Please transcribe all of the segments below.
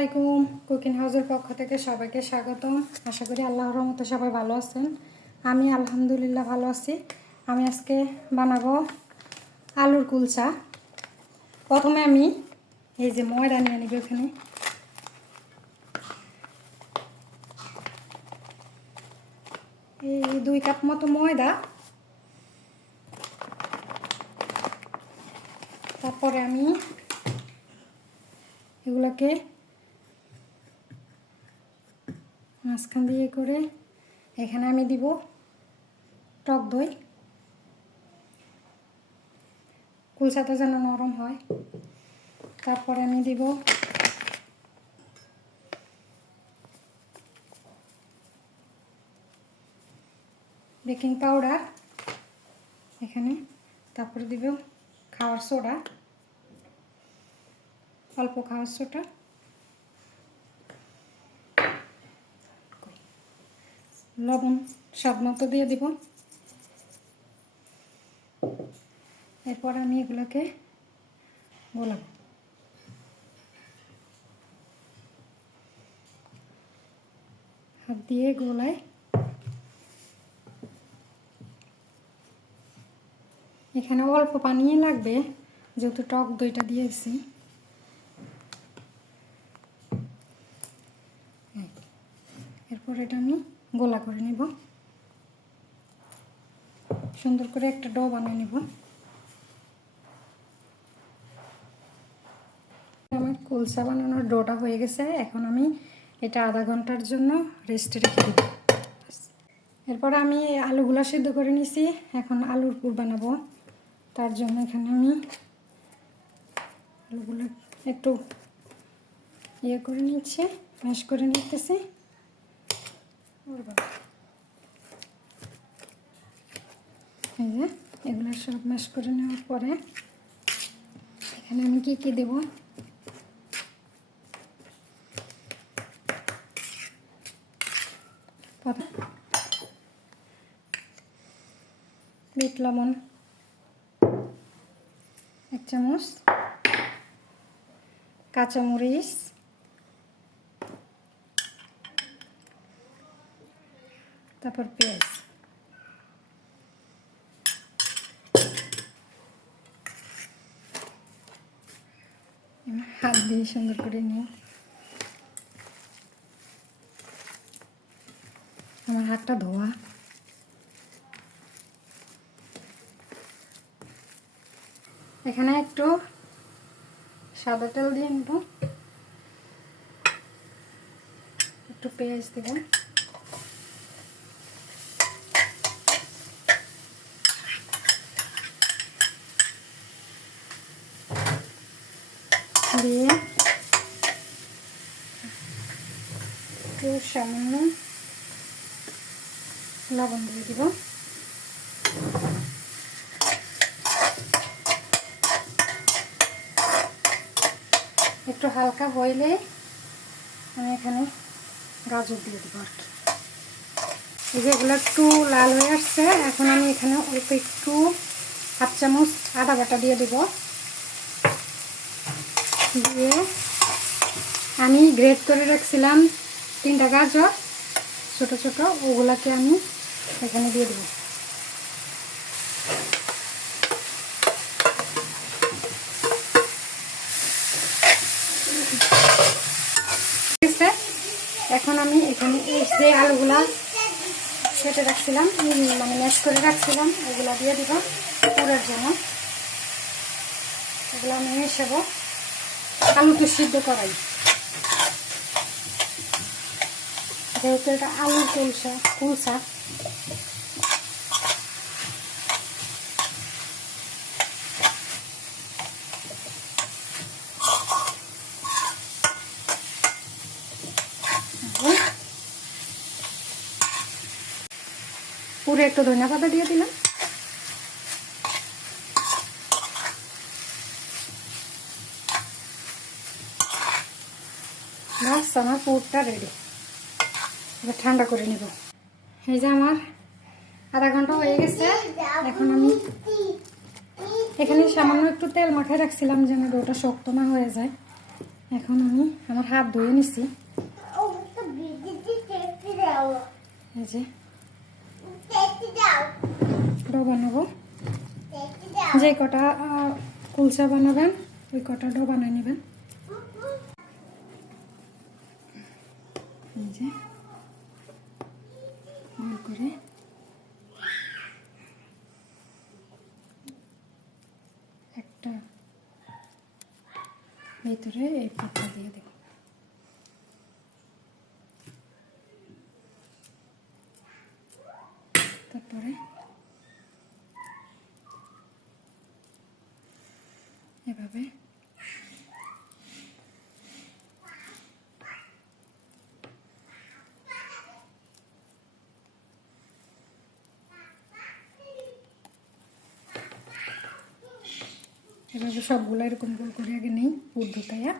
আলাইকুম। কুকিং হাউসের পক্ষ থেকে সবাইকে স্বাগতম। আশা করি আল্লাহর রহমতে সবাই ভালো আছেন। আমি আলহামদুলিল্লাহ ভালো আছি। আমি আজকে বানাবো আলুর কুলচা। প্রথমে আমি এই যে ময়দা নিয়ে নিব। এখানে এই 2 কাপ মতো ময়দা, তারপরে আমি এগুলোকে মাঝখান দিয়ে করে এখানে আমি দিব টক দই, কুলচাটা যেন নরম হয়। তারপরে আমি দিব বেকিং পাউডার এখানে, তারপরে দিব খাওয়ার সোডা, অল্প খাওয়ার সোডা, লবণ স্বাদ মতো দিয়ে দিব। এরপর আমি এগুলোকে গোলাবো। হাত দিয়ে গোলাই। এখানে অল্প পানি লাগবে যেহেতু টক দইটা দিয়েছি। এরপর এটা আমি গোলা করে নিব, সুন্দর করে একটা ডো বানিয়ে নিব। আমার কুলচা বানানোর ডোটা হয়ে গেছে। এখন আমি এটা আধা ঘন্টার জন্য রেস্টে রেখে দেব। এরপর আমি আলুগুলো সিদ্ধ করে নিয়েছি। এখন আলুর পুর বানাবো। তার জন্য এখানে আমি আলুগুলো একটু করে নিচ্ছি, ম্যাশ করে নিতেছি। এই যে এগুলো সব ম্যাশ করে নেওয়ার পরে এখানে আমি কি দেব, বিট লবণ 1 চামচ, কাঁচামরিচ, তারপর পেঁয়াজ। হাত দিয়ে সুন্দর করে নিই। আমার হাতটা ধোয়া। এখানে একটু সাদা তেল দিয়ে নেব, একটু পেঁয়াজ দেব, দিয়ে একটু সামান্য লবণ দিয়ে দিব। একটু হালকা হইলে আমি এখানে গাজর দিয়ে দেবো আর কি। এই যে এগুলো একটু লাল হয়ে আসছে। এখন আমি এখানে অল্প একটু 1/2 চামচ আদা বাটা দিয়ে দেব। দিয়ে আমি গ্রেট করে রাখছিলাম 3টা গাজর ছোট ছোট, ওগুলাকে আমি এখানে দিয়ে দেব। এখন আমি এখানে এই যে আলুগুলা কেটে রাখছিলাম, মানে ম্যাশ করে রাখছিলাম, এগুলা দিয়ে দিব পুরের জন্য। এগুলো আমি মেশাবো। আলু তো সিদ্ধ করাই, যেহেতু এটা আলুর কুলচা। পুরে একটু ধনিয়া পাতা দিয়ে দিলাম। বাস, আমার পুরটা রেডি। এবার ঠান্ডা করে নিব। এই যে আমার আধা ঘন্টা হয়ে গেছে। এখন আমি এখানে সামান্য একটু তেল মাখায় রাখছিলাম যেন ডোটা শক্ত না হয়ে যায়। এখন আমি আমার হাত ধুয়ে নিছি। এই যে ডো বানাবো, যে কটা কুলচা বানাবেন ওই কটা ডো বানিয়ে নেবেন। এই যে গোল করে একটা ভিতরে এই পাতা দিয়ে দেব। তারপরে এভাবে এভাবে সবগুলো এরকম গোল করে আগে নেই পুর ধুতাইয়া।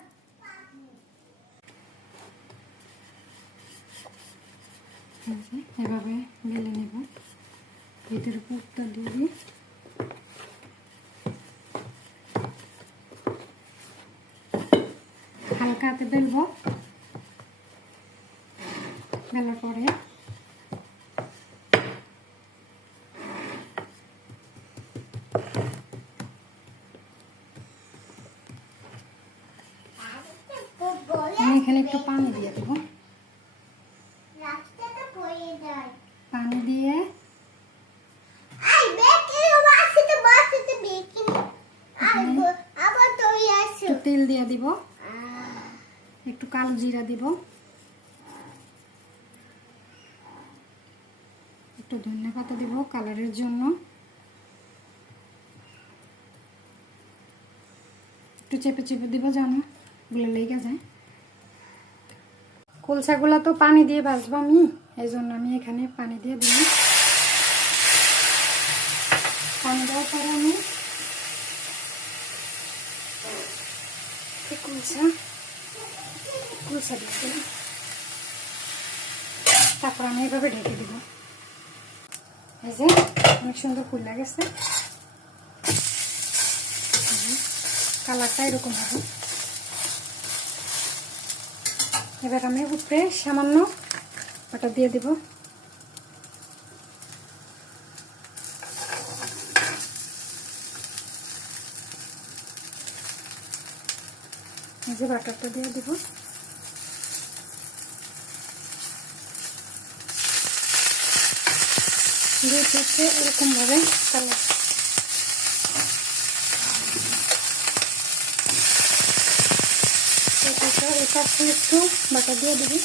এভাবে মেলে নেব, ভিতরে পুরটা দিয়ে দিই। হালকা হাতে বেলবো, বেলার পরে আমি এখানে একটু পানি দিয়ে দেবো। পানি দিয়ে একটু তেল দিয়ে দিব, একটু কালো জিরা দিব, একটু ধনিয়া পাতা দিব কালারের জন্য, একটু চেপে চেপে দিব যেন গুলো লেগে যায়। কুলচাগুলো তো পানি দিয়ে ভাজবো আমি, এই জন্য আমি এখানে পানি দিয়ে দিই। পানি দেওয়ার পরে আমি কুলচা দিয়ে দিই, তারপর আমি এভাবে ঢেকে দিব। এই যে অনেক সুন্দর ফুল লাগেছে, কালারটা এরকম হবে। এবার আমি উপরে সামান্য ওটা দিয়ে দিব। এই যে বাটারটা দিয়ে দিব। দিয়ে দিচ্ছে এরকম ভাবে কালার। এটা একটু বাটার দিয়ে দিবি।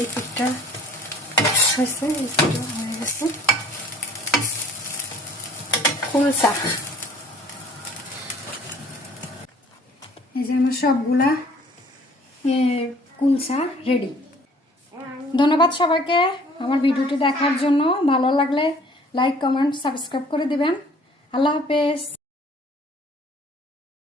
এই পিঠটা হয়েছে, এই পিঠটা হয়ে গেছে কুলচা। এই যে আমার সবগুলা কুলচা রেডি। ধন্যবাদ সবাইকে আমার ভিডিওটি দেখার জন্য। ভালো লাগলে লাইক, কমেন্ট, সাবস্ক্রাইব করে দিবেন। আল্লাহ হাফেজ।